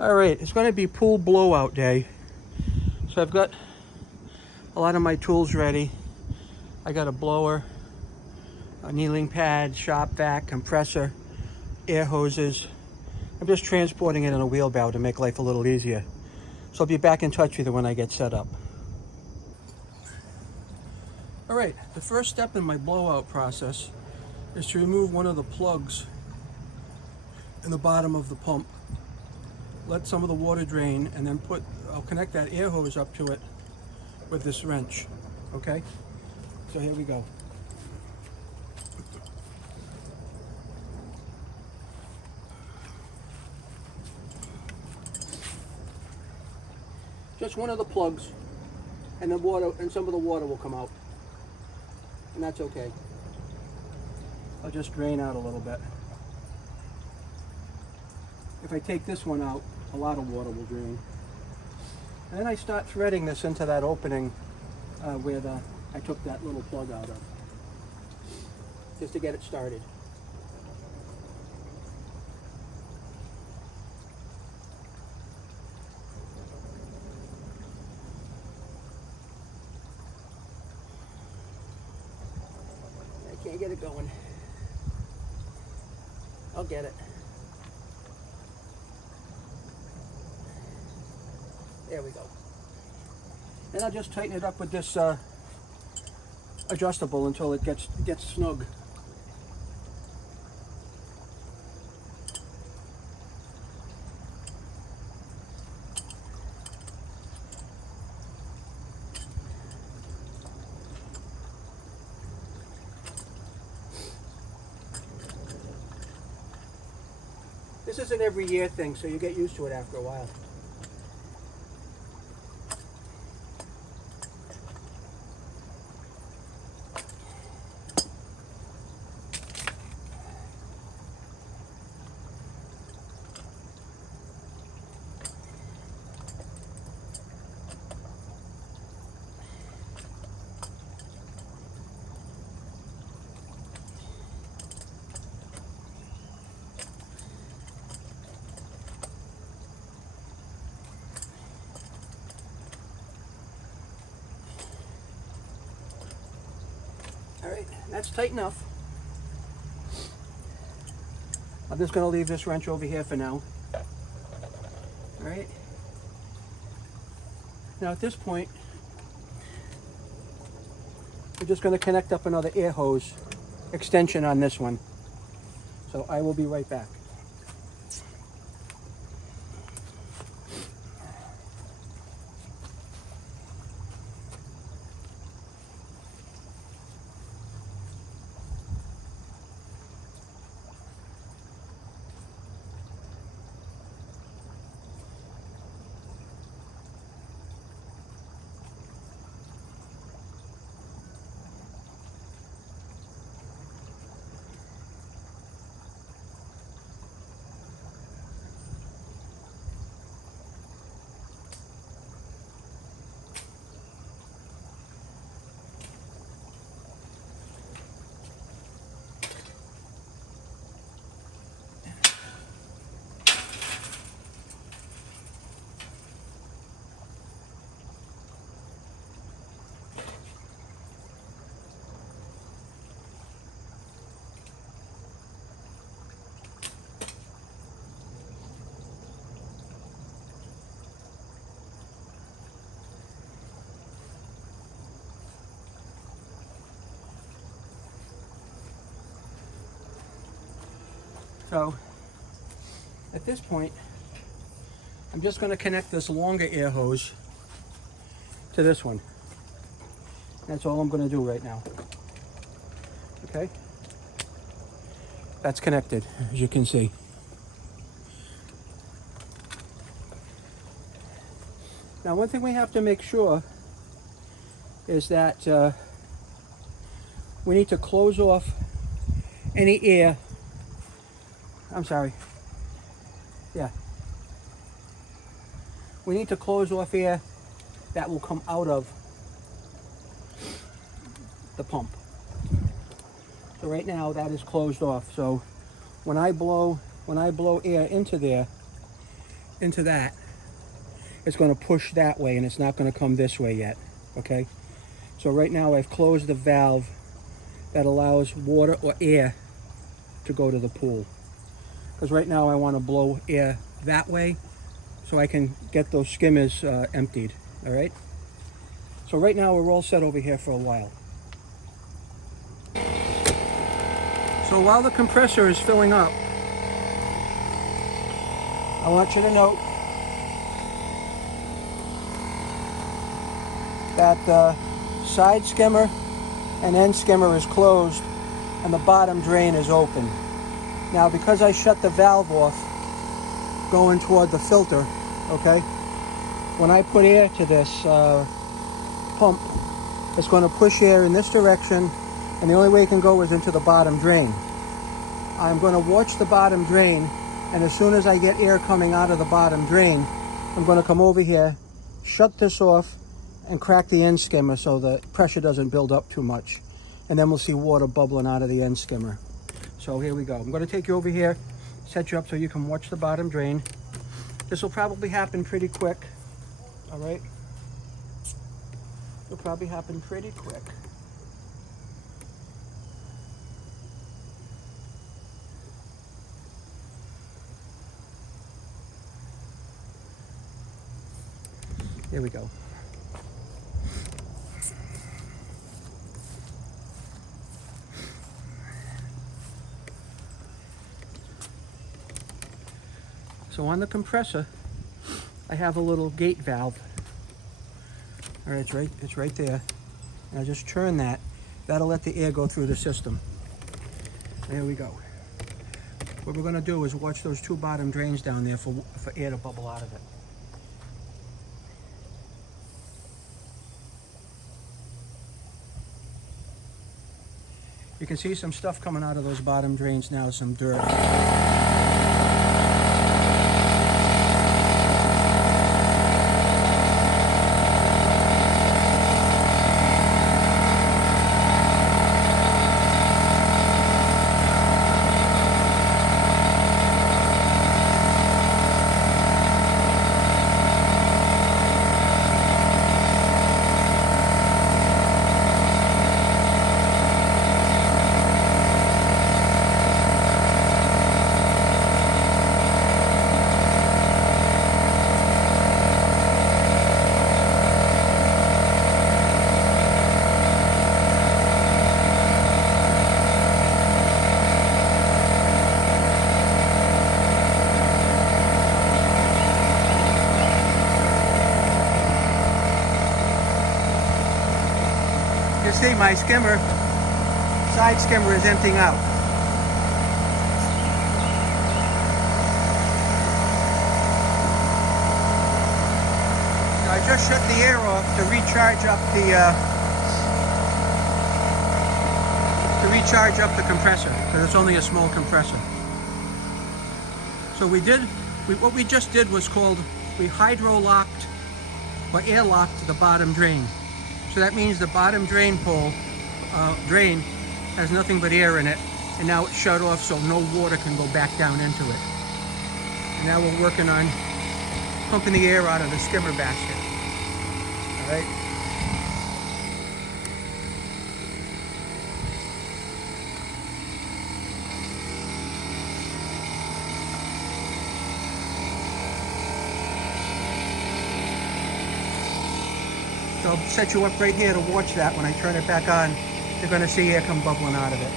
All right, it's going to be pool blowout day. So I've got a lot of my tools ready. I got a blower, a kneeling pad, shop vac, compressor, air hoses. I'm just transporting it in a wheelbarrow to make life a little easier. So I'll be back in touch with you when I get set up. All right, the first step in my blowout process is to remove one of the plugs in the bottom of the pump. Let some of the water drain, and then I'll connect that air hose up to it with this wrench. Okay, so here we go. Just one of the plugs, and some of the water will come out, and that's okay. I'll just drain out a little bit. If I take this one out, a lot of water will drain. And then I start threading this into that opening where I took that little plug out of, just to get it started. I can't get it going. I'll get it. There we go. And I'll just tighten it up with this adjustable until it gets snug. This is an every year thing, so you get used to it after a while. Alright, that's tight enough. I'm just going to leave this wrench over here for now. Alright. Now at this point, we're just going to connect up another air hose extension on this one. So I will be right back. So at this point, I'm just going to connect this longer air hose to this one. That's all I'm going to do right now. Okay? That's connected, as you can see. Now, one thing we have to make sure is that we need to close off any air. I'm sorry. Yeah. We need to close off air that will come out of the pump. So right now that is closed off. So when I blow air into there, into that, it's going to push that way and it's not going to come this way yet, okay? So right now I've closed the valve that allows water or air to go to the pool. Because right now I want to blow air that way so I can get those skimmers emptied, all right? So right now we're all set over here for a while. So while the compressor is filling up, I want you to note that the side skimmer and end skimmer is closed and the bottom drain is open. Now because I shut the valve off going toward the filter, okay, when I put air to this pump, it's going to push air in this direction, and the only way it can go is into the bottom drain. I'm going to watch the bottom drain, and as soon as I get air coming out of the bottom drain, I'm going to come over here, shut this off, and crack the end skimmer so the pressure doesn't build up too much. And then we'll see water bubbling out of the end skimmer. So here we go. I'm going to take you over here, set you up so you can watch the bottom drain. This will probably happen pretty quick. All right? It'll probably happen pretty quick. Here we go. So on the compressor, I have a little gate valve. All right, it's right there. And I just turn that. That'll let the air go through the system. There we go. What we're gonna do is watch those two bottom drains down there for air to bubble out of it. You can see some stuff coming out of those bottom drains now, some dirt. You see my skimmer, side skimmer is emptying out. Now I just shut the air off to recharge up the compressor, because it's only a small compressor. So what we just did was we hydro-locked or air-locked the bottom drain. So that means the bottom drain has nothing but air in it, and now it's shut off so no water can go back down into it. And now we're working on pumping the air out of the skimmer basket. All right. So I'll set you up right here to watch that. When I turn it back on, you're going to see air come bubbling out of it.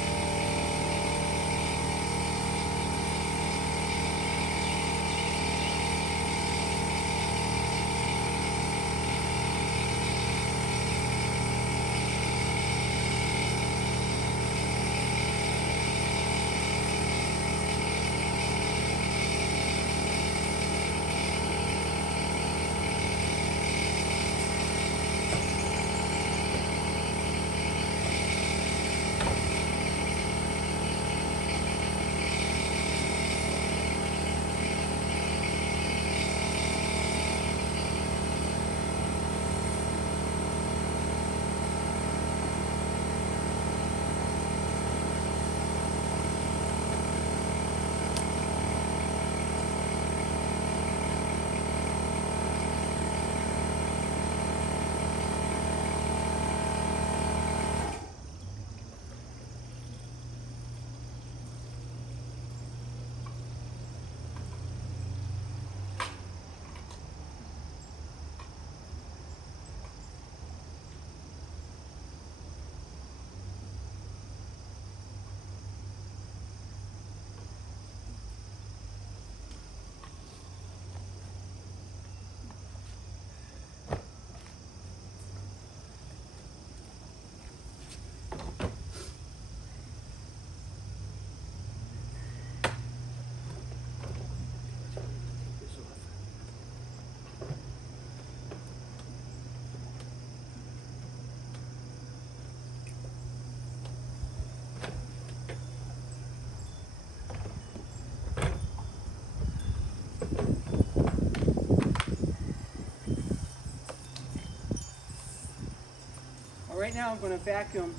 right now I'm going to vacuum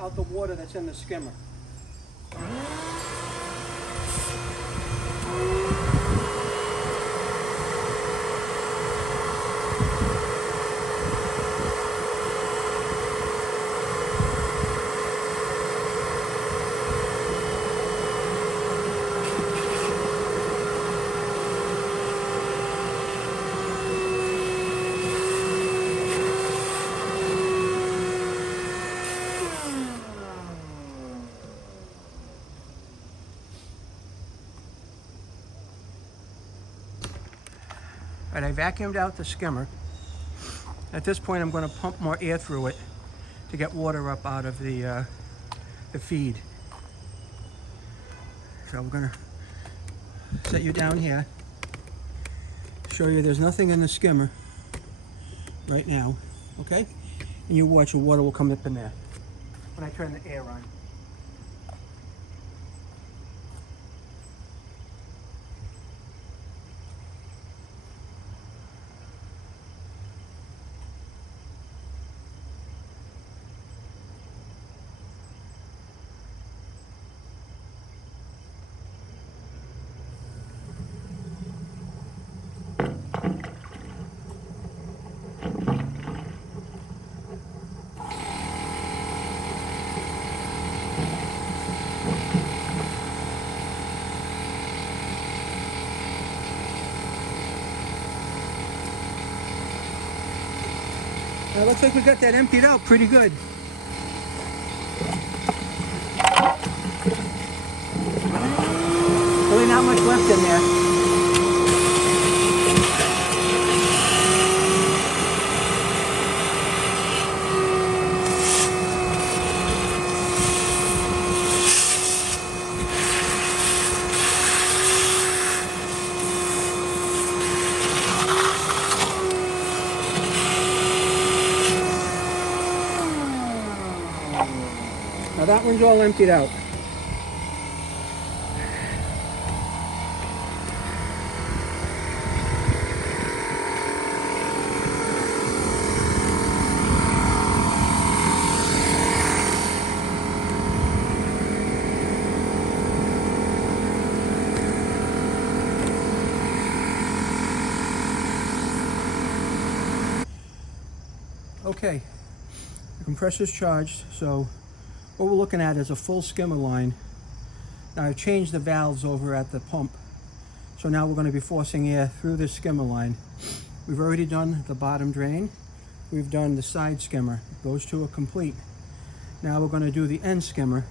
out the water that's in the skimmer. All right, I vacuumed out the skimmer. At this point, I'm going to pump more air through it to get water up out of the feed. So we're going to set you down here, show you there's nothing in the skimmer right now, okay? And you watch, the water will come up in there when I turn the air on. Looks like we got that emptied out pretty good. Really not much left in there. Now that one's all emptied out. Okay, the compressor's charged, so what we're looking at is a full skimmer line. Now I've changed the valves over at the pump, so now we're going to be forcing air through this skimmer line. We've already done the bottom drain, we've done the side skimmer. Those two are complete. Now we're going to do the end skimmer.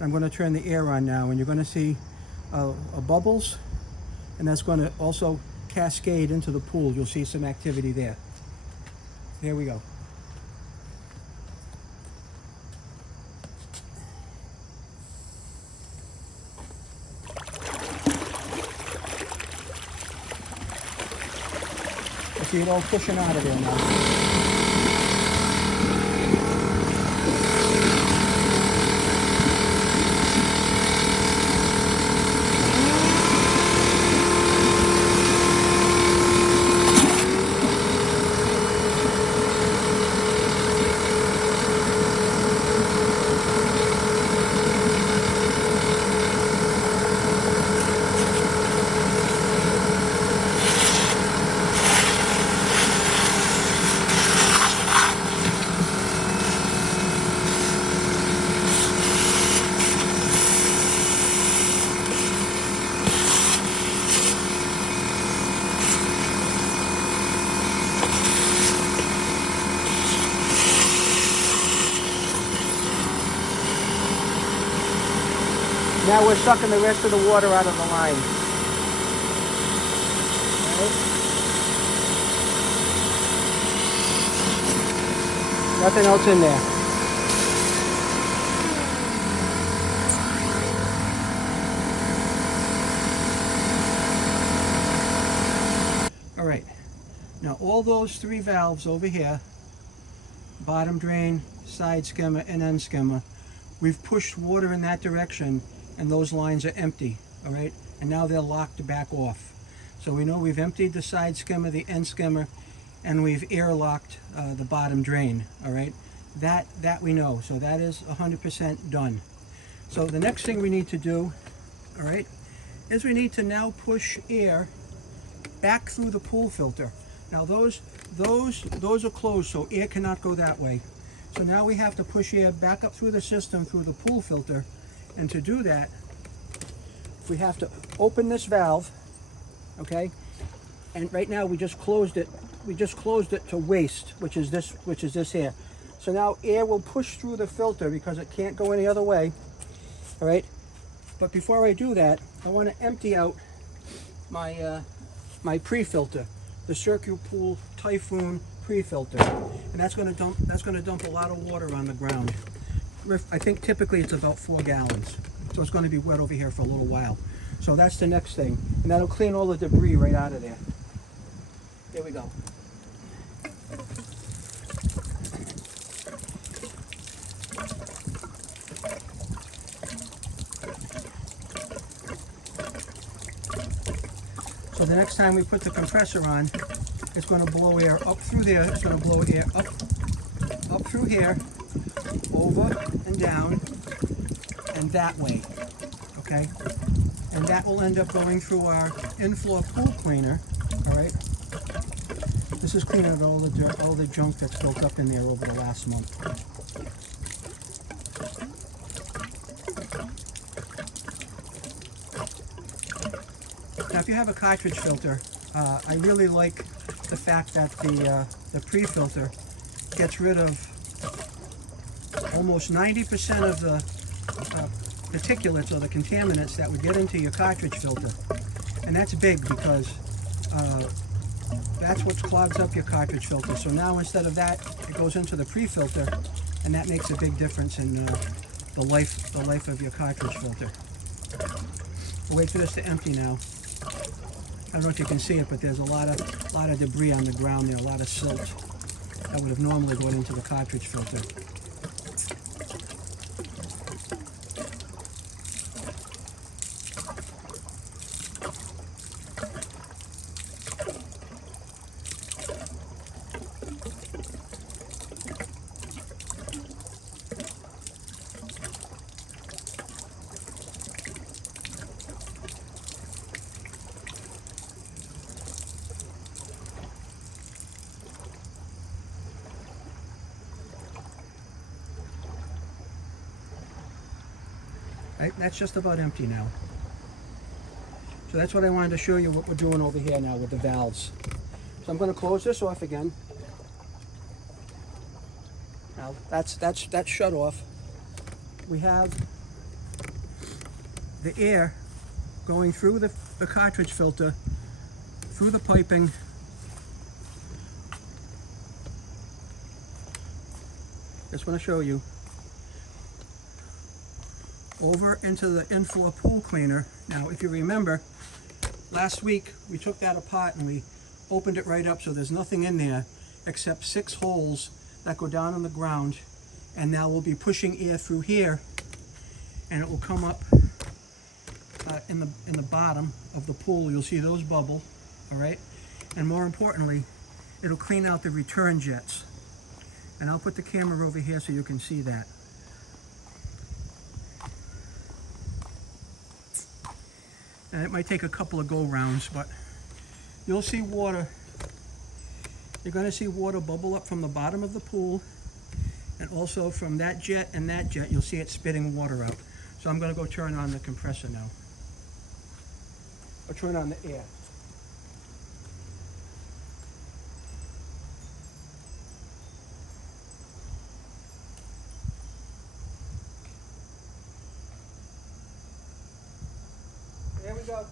I'm going to turn the air on now, and you're going to see bubbles, and that's going to also cascade into the pool. You'll see some activity there. There we go. See it all pushing out of there now. Now we're sucking the rest of the water out of the line. Right. Nothing else in there. All right. Now all those three valves over here, bottom drain, side skimmer, and end skimmer, we've pushed water in that direction, and those lines are empty, all right? And now they're locked back off. So we know we've emptied the side skimmer, the end skimmer, and we've airlocked the bottom drain, all right? That we know. So that is 100% done. So the next thing we need to do, all right, is we need to now push air back through the pool filter. Now those are closed, so air cannot go that way. So now we have to push air back up through the system through the pool filter, and to do that, we have to open this valve, okay? And right now we just closed it. We just closed it to waste, which is this here. So now air will push through the filter because it can't go any other way. All right. But before I do that, I want to empty out my my pre-filter, the Circular Pool Typhoon pre-filter, and that's going to dump a lot of water on the ground. I think typically it's about 4 gallons, so it's going to be wet over here for a little while. So that's the next thing, and that'll clean all the debris right out of there. Here we go. So the next time we put the compressor on, it's going to blow air up through there. It's going to blow air up through here, over and down, and that way, okay? And that will end up going through our in-floor pool cleaner, all right? This is cleaning out all the dirt, all the junk that's built up in there over the last month. Now, if you have a cartridge filter, I really like the fact that the pre-filter gets rid of almost 90% of the particulates or the contaminants that would get into your cartridge filter. And that's big because that's what clogs up your cartridge filter. So now instead of that, it goes into the pre-filter, and that makes a big difference in the life of your cartridge filter. We'll wait for this to empty now. I don't know if you can see it, but there's a lot of debris on the ground there, a lot of silt that would have normally gone into the cartridge filter. Right, that's just about empty now. So that's what I wanted to show you what we're doing over here now with the valves. So I'm going to close this off again. Now that's shut off. We have the air going through the cartridge filter, through the piping, just want to show you, over into the in-floor pool cleaner. Now, if you remember, last week we took that apart and we opened it right up so there's nothing in there except 6 holes that go down on the ground, and now we'll be pushing air through here, and it will come up in the bottom of the pool. You'll see those bubble, all right? And more importantly, it'll clean out the return jets. And I'll put the camera over here so you can see that. And it might take a couple of go-rounds, but you'll see water. You're going to see water bubble up from the bottom of the pool, and also from that jet and that jet, you'll see it spitting water out. So I'm going to go turn on the compressor now. Or turn on the air. There we go.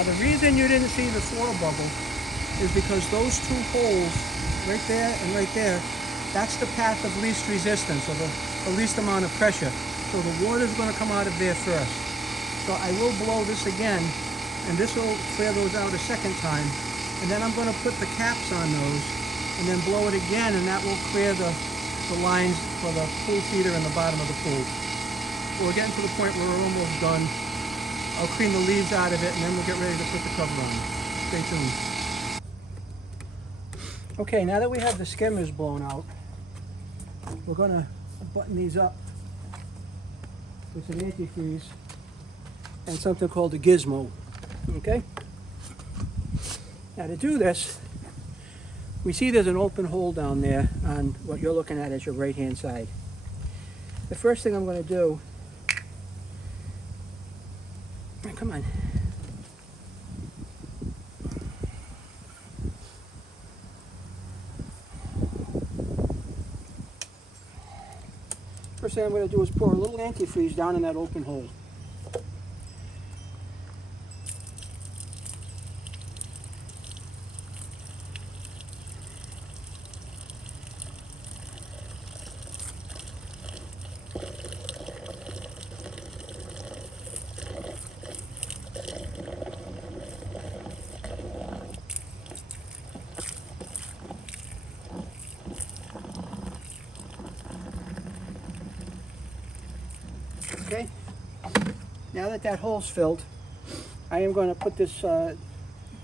Now the reason you didn't see the soil bubble is because those two holes, right there and right there, that's the path of least resistance, or the least amount of pressure. So the water is going to come out of there first. So I will blow this again, and this will clear those out a second time. And then I'm going to put the caps on those, and then blow it again, and that will clear the lines for the pool feeder in the bottom of the pool. We're getting to the point where we're almost done. I'll clean the leaves out of it, and then we'll get ready to put the cover on. Stay tuned. Okay, now that we have the skimmers blown out, we're going to button these up with some antifreeze and something called a gizmo. Okay? Now to do this, we see there's an open hole down there on what you're looking at as your right hand side. The first thing I'm going to do, come on. First thing I'm going to do is pour a little antifreeze down in that open hole. Okay, now that that hole's filled, I am going to put this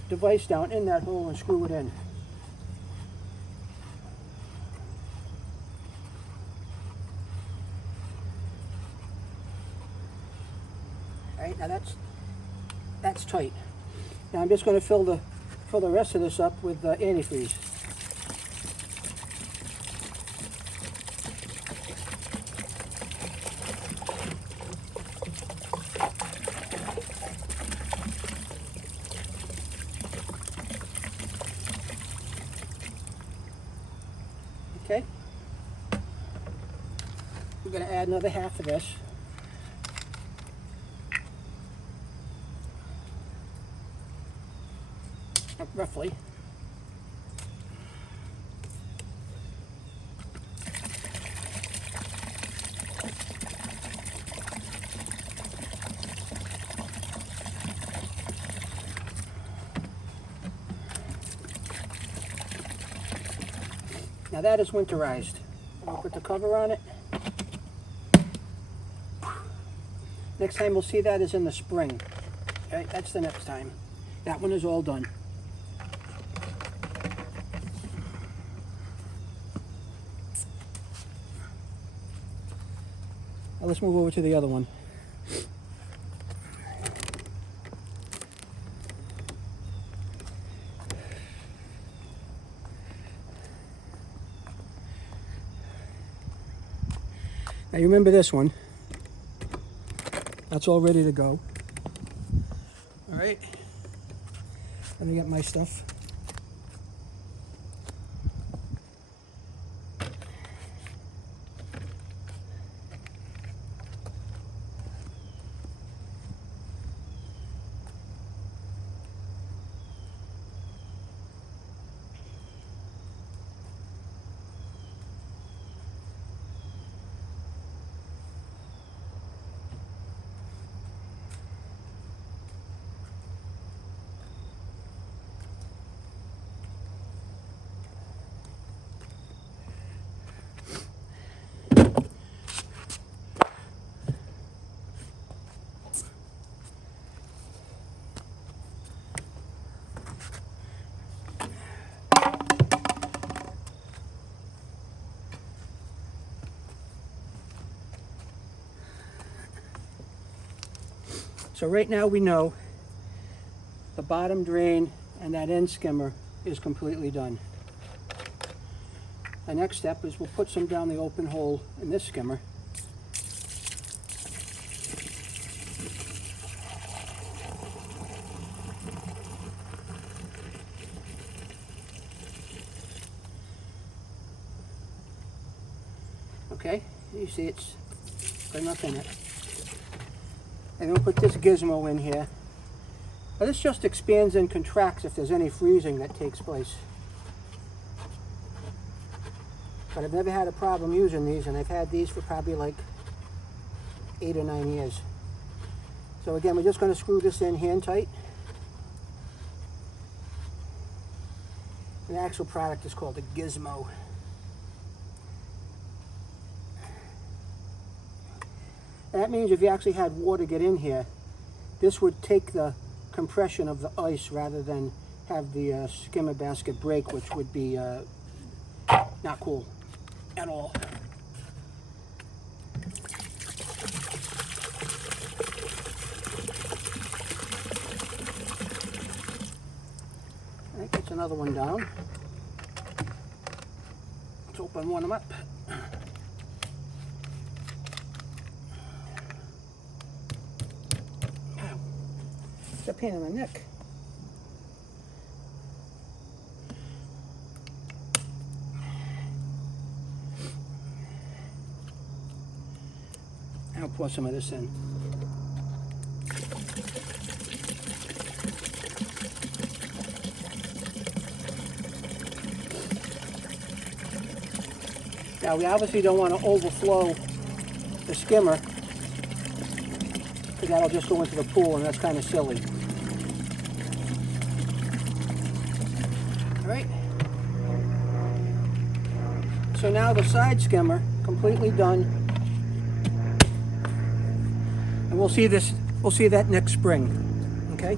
device down in that hole and screw it in. All right, now that's tight. Now I'm just going to fill the rest of this up with antifreeze. Okay, we're going to add another half of this. Roughly. Now that is winterized. I'll put the cover on it. Next time we'll see that is in the spring. Okay, that's the next time. That one is all done. Now let's move over to the other one. Now you remember this one. That's all ready to go. All right. Let me get my stuff. So right now we know the bottom drain and that end skimmer is completely done. The next step is we'll put some down the open hole in this skimmer. Okay, you see it's got enough in it. And we'll put this gizmo in here Now this just expands and contracts if there's any freezing that takes place. But I've never had a problem using these, and I've had these for probably like 8 or 9 years. So again, we're just going to screw this in hand tight. The actual product is called a gizmo. And that means if you actually had water get in here, this would take the compression of the ice rather than have the skimmer basket break, which would be not cool at all. That gets another one down. Let's open one of them up. Wow, it's a pain in the neck. I'll pour some of this in. Now we obviously don't want to overflow the skimmer, because that'll just go into the pool, and that's kind of silly. All right. So now the side skimmer completely done. And we'll see that next spring, okay?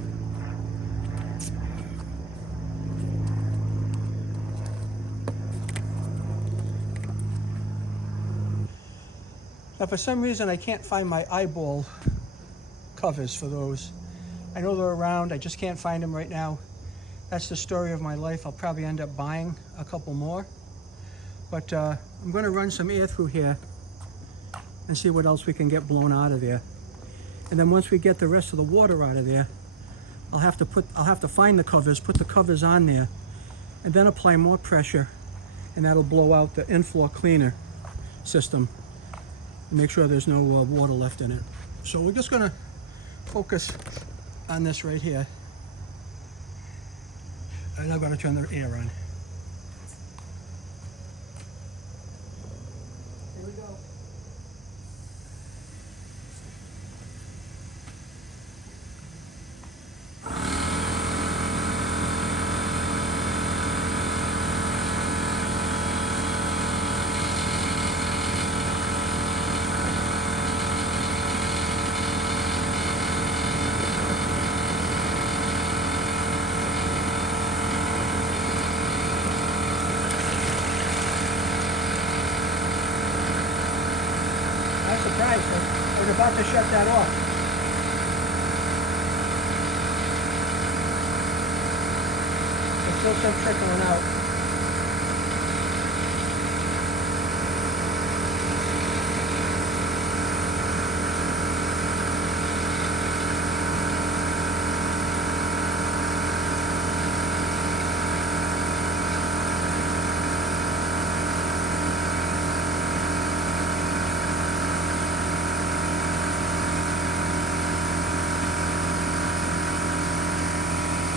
Now for some reason I can't find my eyeball covers for those. I know they're around, I just can't find them right now. That's the story of my life. I'll probably end up buying a couple more. But I'm gonna run some air through here and see what else we can get blown out of there. And then once we get the rest of the water out of there, I'll have to find the covers, put the covers on there, and then apply more pressure, and that'll blow out the inflow cleaner system and make sure there's no water left in it. So we're just gonna focus on this right here. And I'm gonna turn the air on. Here we go. I'm surprised. I was about to shut that off. There's still some trickling out.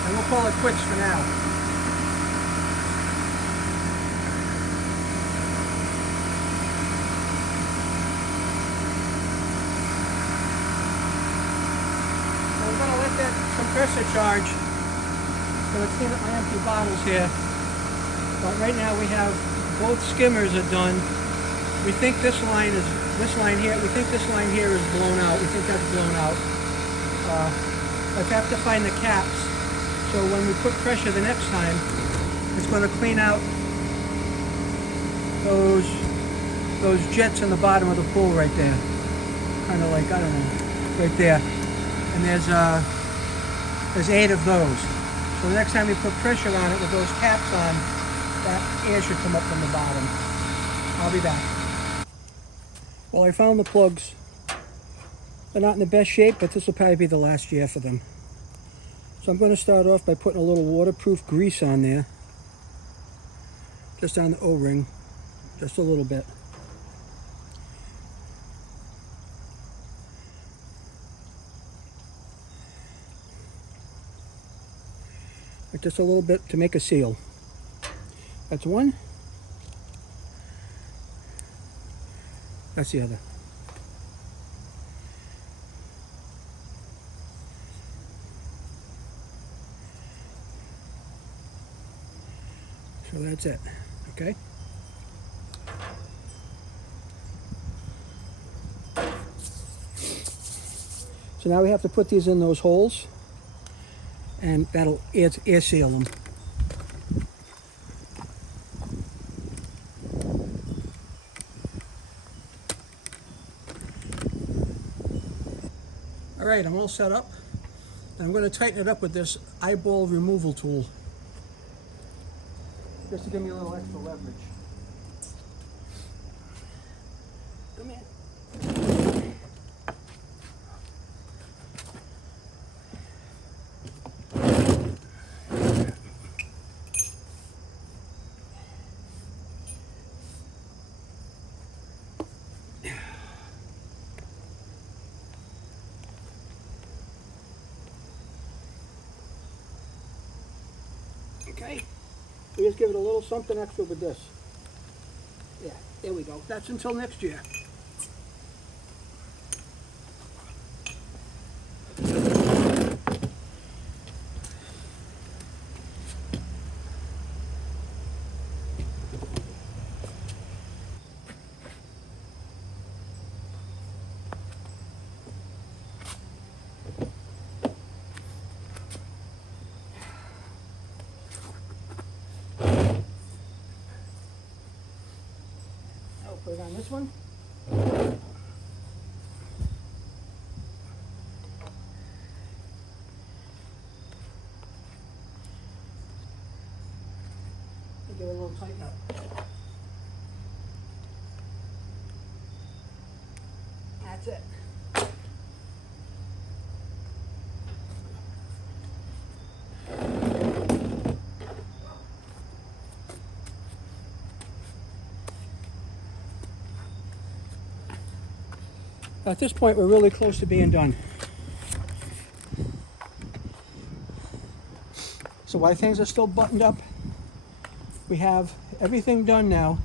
And we'll call it quits for now. So we're going to let that compressor charge. I'm going to clean up my empty bottles here. But right now we have both skimmers are done. We think this line here, we think this line here is blown out. We think that's blown out. Let's have to find the caps. So when we put pressure the next time, it's going to clean out those jets in the bottom of the pool right there. Kind of like, I don't know, right there. And there's 8 of those. So the next time we put pressure on it with those caps on, that air should come up from the bottom. I'll be back. Well, I found the plugs. They're not in the best shape, but this will probably be the last year for them. So I'm going to start off by putting a little waterproof grease on there. Just on the O-ring. Just a little bit. with just a little bit to make a seal. That's one. That's the other. So that's it, okay? So now we have to put these in those holes, and that'll air seal them. All right, I'm all set up. And I'm going to tighten it up with this eyeball removal tool, just to give me a little extra leverage. Come here. Okay, we just give it a little something extra with this. Yeah, there we go. That's until next year. Put it on this one. Give it a little tighten up. That's it. At this point, we're really close to being done. So while things are still buttoned up, we have everything done now,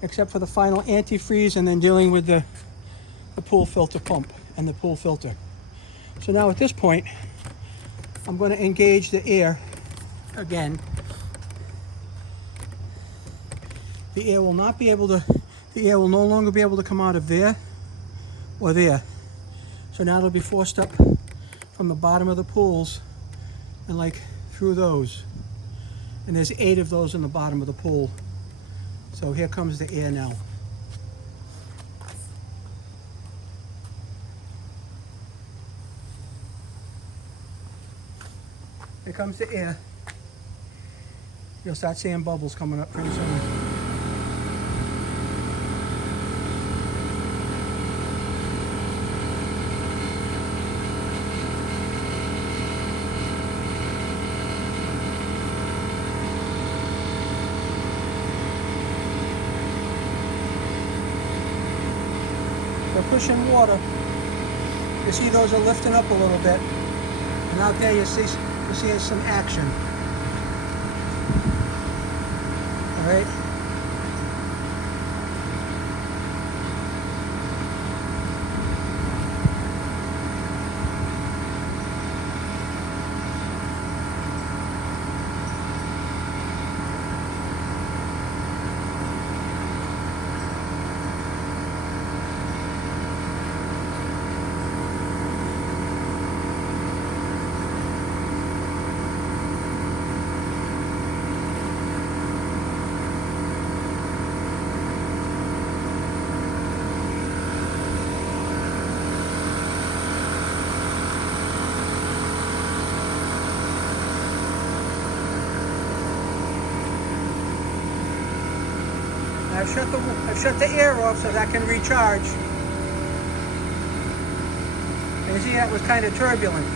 except for the final antifreeze and then dealing with the pool filter pump and the pool filter. So now at this point, I'm going to engage the air again. The air will no longer be able to come out of there or there. So now it'll be forced up from the bottom of the pools and like through those. And there's 8 of those in the bottom of the pool. So here comes the air now. Here comes the air. You'll start seeing bubbles coming up pretty soon. We're pushing water. You see those are lifting up a little bit. And out there you see some action. All right. I've shut the air off so that can recharge. And you see that was kind of turbulent.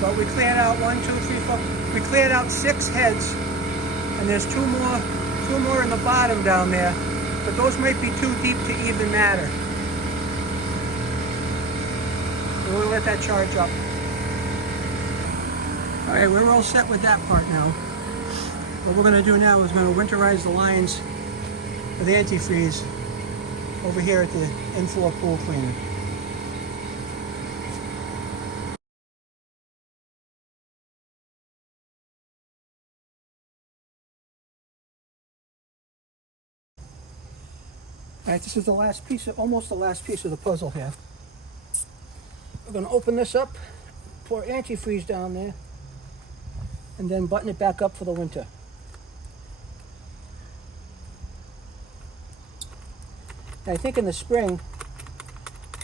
But we cleared out 1, 2, 3, 4. We cleared out 6 heads, and there's two more in the bottom down there. But those might be too deep to even matter. So we'll let that charge up. All right, we're all set with that part now. What we're going to do now is we're going to winterize the lines with antifreeze over here at the N4 pool cleaner. All right, this is the last piece, almost the last piece of the puzzle here. We're going to open this up, pour antifreeze down there, and then button it back up for the winter. I think in the spring,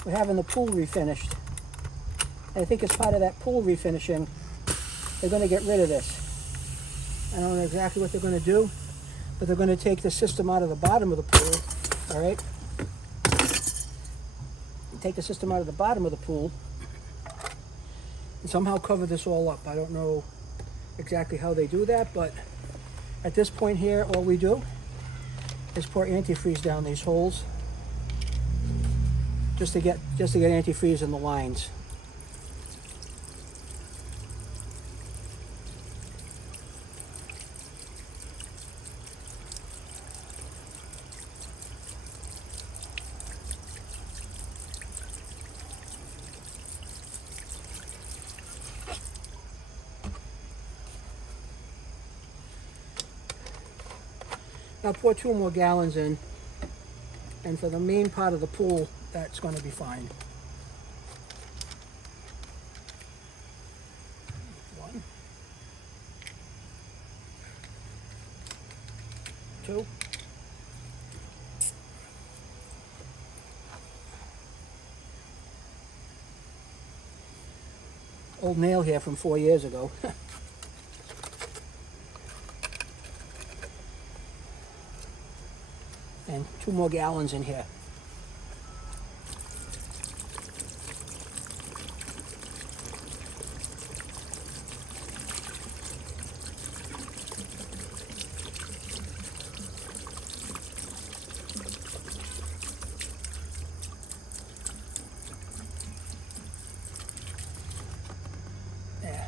we're having the pool refinished. And I think as part of that pool refinishing, they're going to get rid of this. I don't know exactly what they're going to do, but they're going to take the system out of the bottom of the pool, all right? Take the system out of the bottom of the pool and somehow cover this all up. I don't know exactly how they do that, but at this point here, all we do is pour antifreeze down these holes just to get antifreeze in the lines. Now pour 2 more gallons in, and for the main part of the pool, that's going to be fine. 1, 2. Old nail here from 4 years ago. And 2 more gallons in here. There.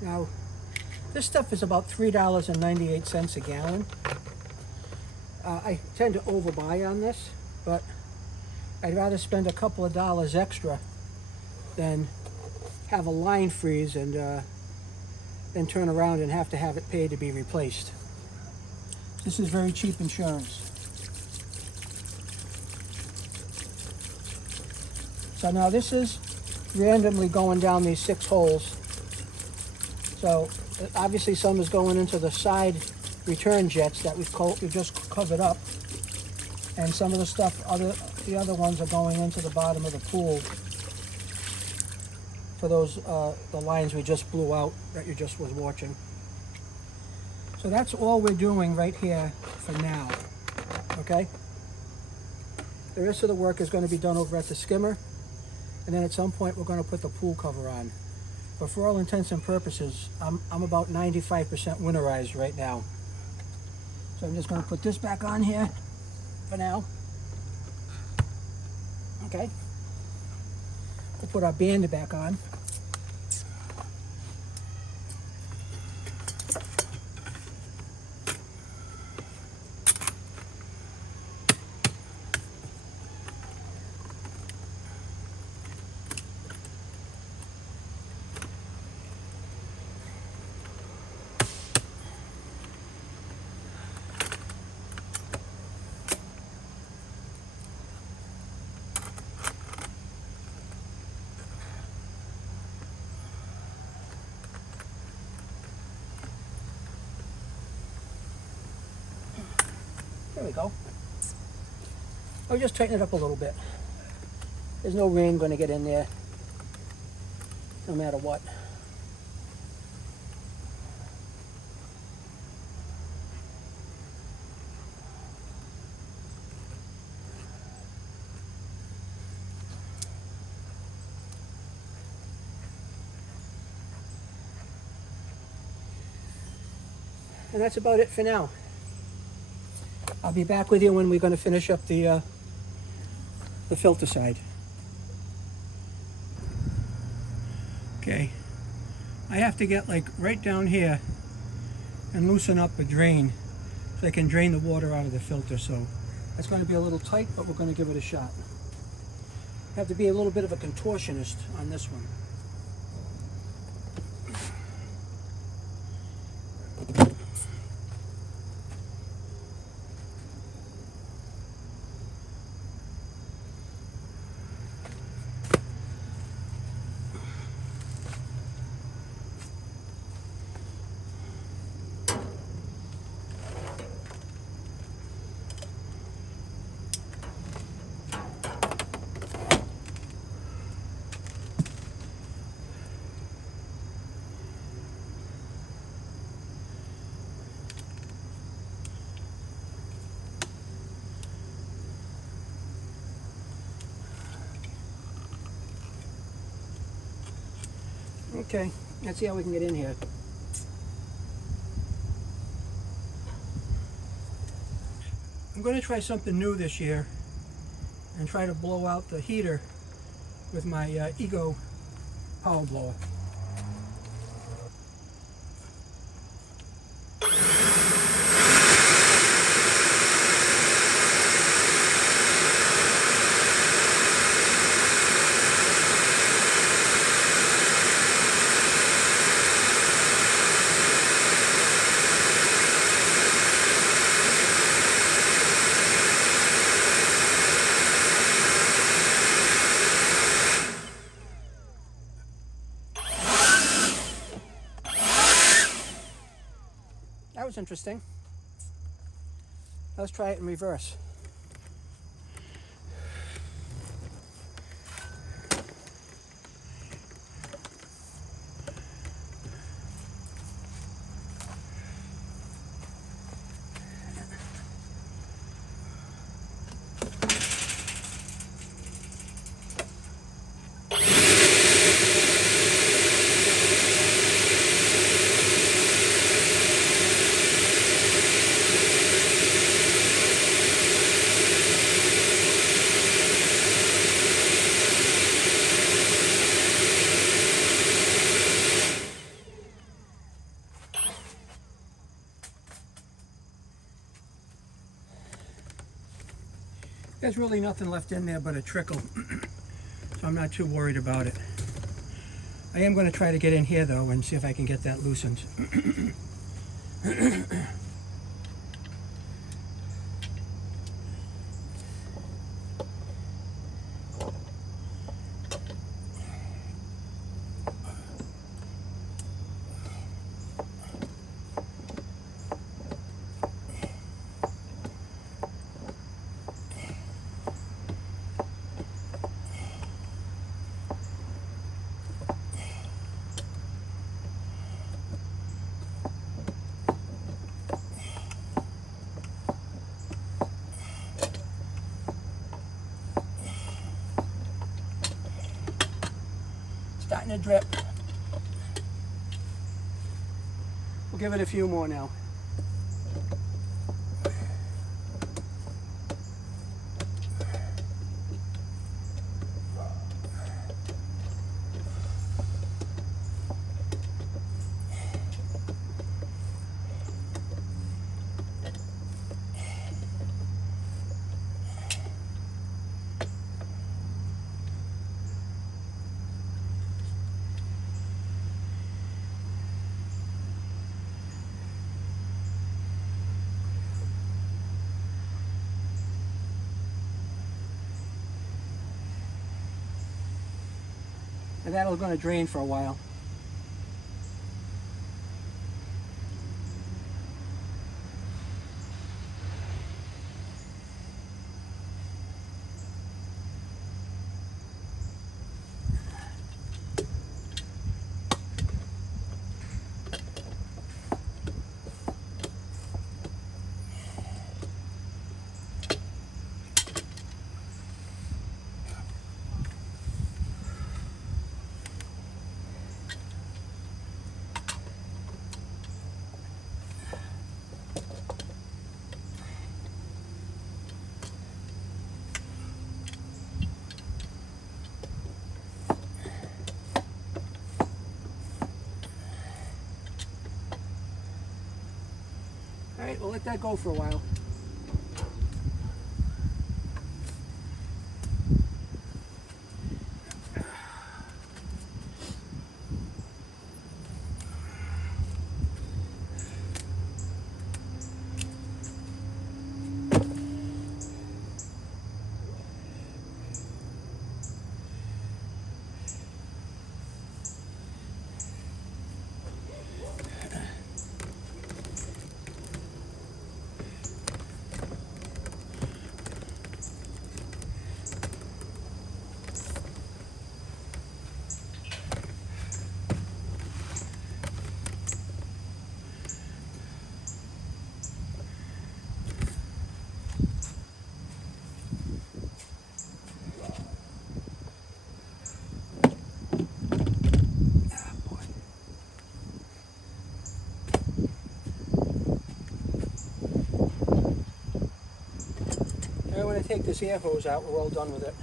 Now, this stuff is about $3.98 a gallon. I tend to overbuy on this, but I'd rather spend a couple of dollars extra than have a line freeze and then turn around and have to have it paid to be replaced. This is very cheap insurance. So now this is randomly going down these 6 holes. So obviously some is going into the side return jets that we've just covered up, and some of the stuff, the other ones are going into the bottom of the pool for those the lines we just blew out that you just was watching. So that's all we're doing right here for now. Okay. The rest of the work is going to be done over at the skimmer, and then at some point we're going to put the pool cover on. But for all intents and purposes, I'm about 95% winterized right now. So I'm just going to put this back on here for now. Okay. We'll put our band back on. There we go. I'll just tighten it up a little bit. There's no rain going to get in there, no matter what. And that's about it for now. I'll be back with you when we're going to finish up the filter side. Okay, I have to get like right down here and loosen up a drain so I can drain the water out of the filter. So that's going to be a little tight, but we're going to give it a shot. Have to be a little bit of a contortionist on this one. Okay, let's see how we can get in here. I'm going to try something new this year and try to blow out the heater with my Ego power blower. That was interesting. Let's try it in reverse. There's really nothing left in there but a trickle, so I'm not too worried about it. I am going to try to get in here though and see if I can get that loosened. Starting to drip. We'll give it a few more now. And that'll going to drain for a while. right, we'll let that go for a while. And when I take this air hose out, we're all done with it.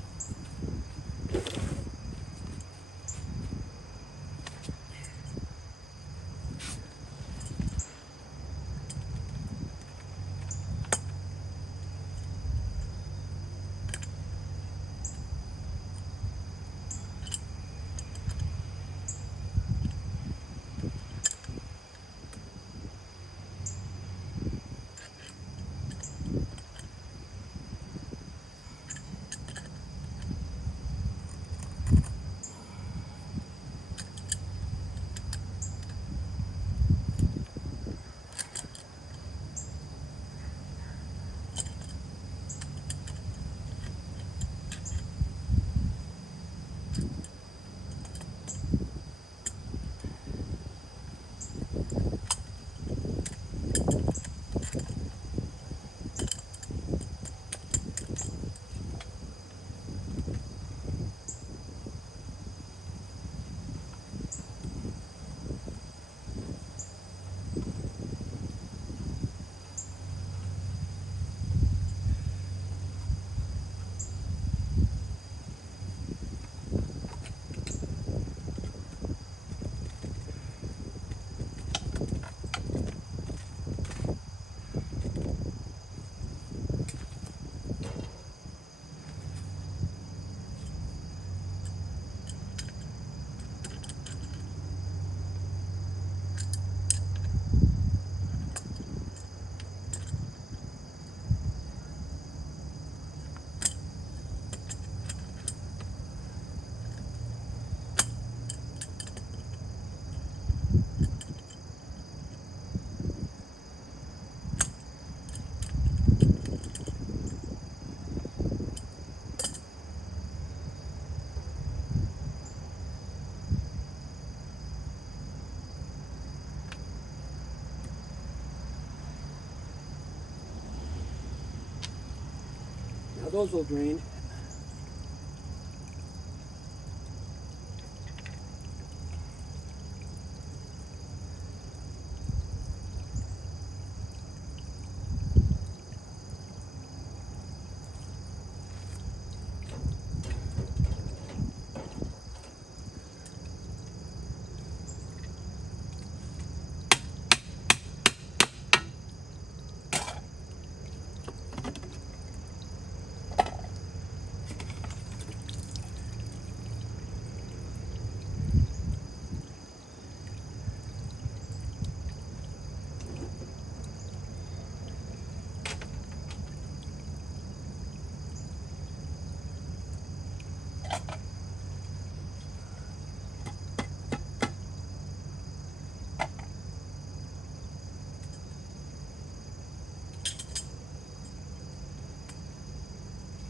Now those will drain.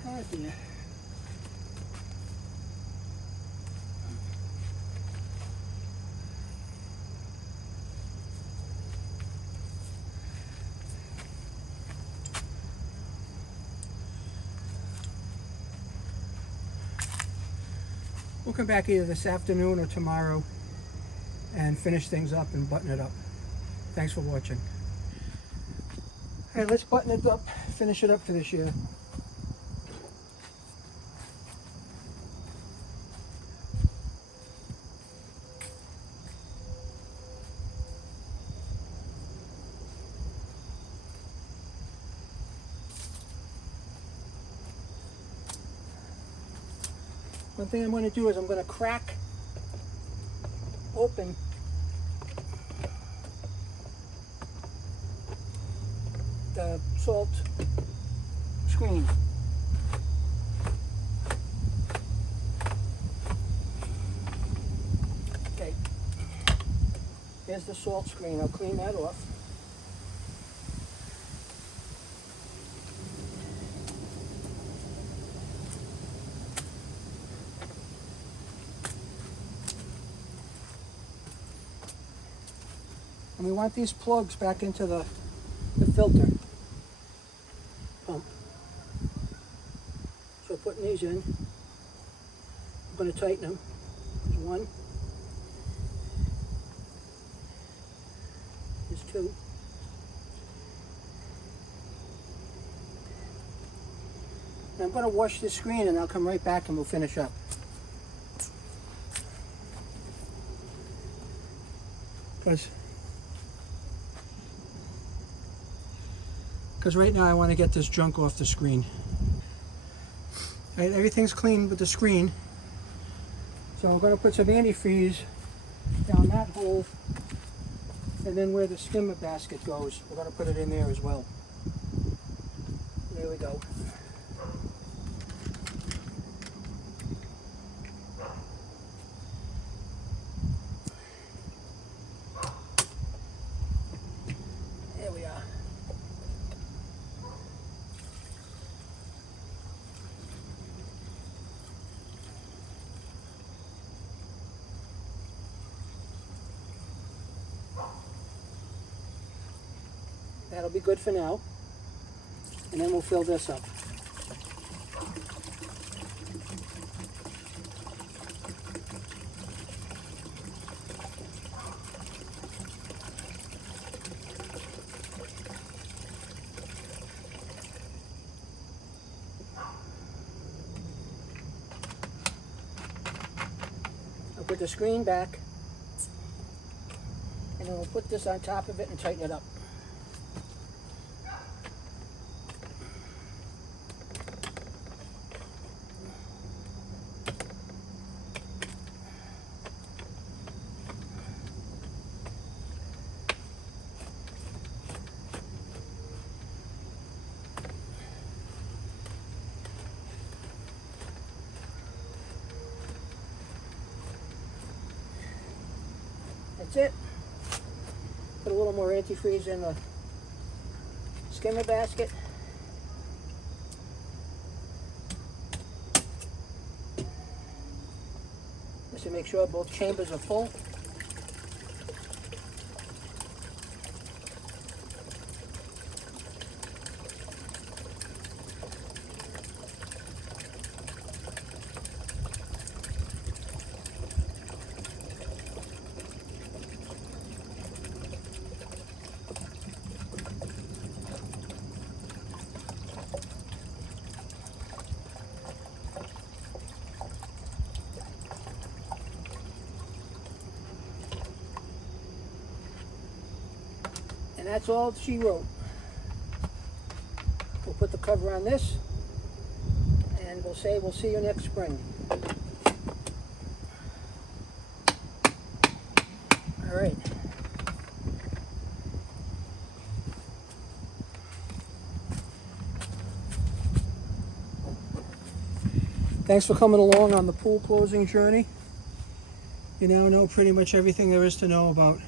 Oh dear. We'll come back either this afternoon or tomorrow and finish things up and button it up. Thanks for watching. All right, let's button it up, finish it up for this year. One thing I'm going to do is I'm going to crack open the salt screen. Okay, here's the salt screen. I'll clean that off. And we want these plugs back into the filter pump. So putting these in, I'm going to tighten them. There's one. There's two. And I'm going to wash this screen and I'll come right back and we'll finish up. Because right now I want to get this junk off the screen. Right, everything's clean with the screen. So I'm going to put some antifreeze down that hole, and then where the skimmer basket goes, we're going to put it in there as well. There we go. There we are. That'll be good for now, and then we'll fill this up. I'll put the screen back, and then we'll put this on top of it and tighten it up. That's it. Put a little more antifreeze in the skimmer basket. Just to make sure both chambers are full. And that's all she wrote. We'll put the cover on this, and we'll say we'll see you next spring. All right. Thanks for coming along on the pool closing journey. You now know pretty much everything there is to know about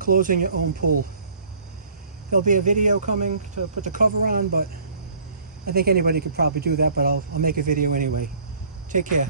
closing your own pool. There'll be a video coming to put the cover on, but I think anybody could probably do that, but I'll make a video anyway. Take care.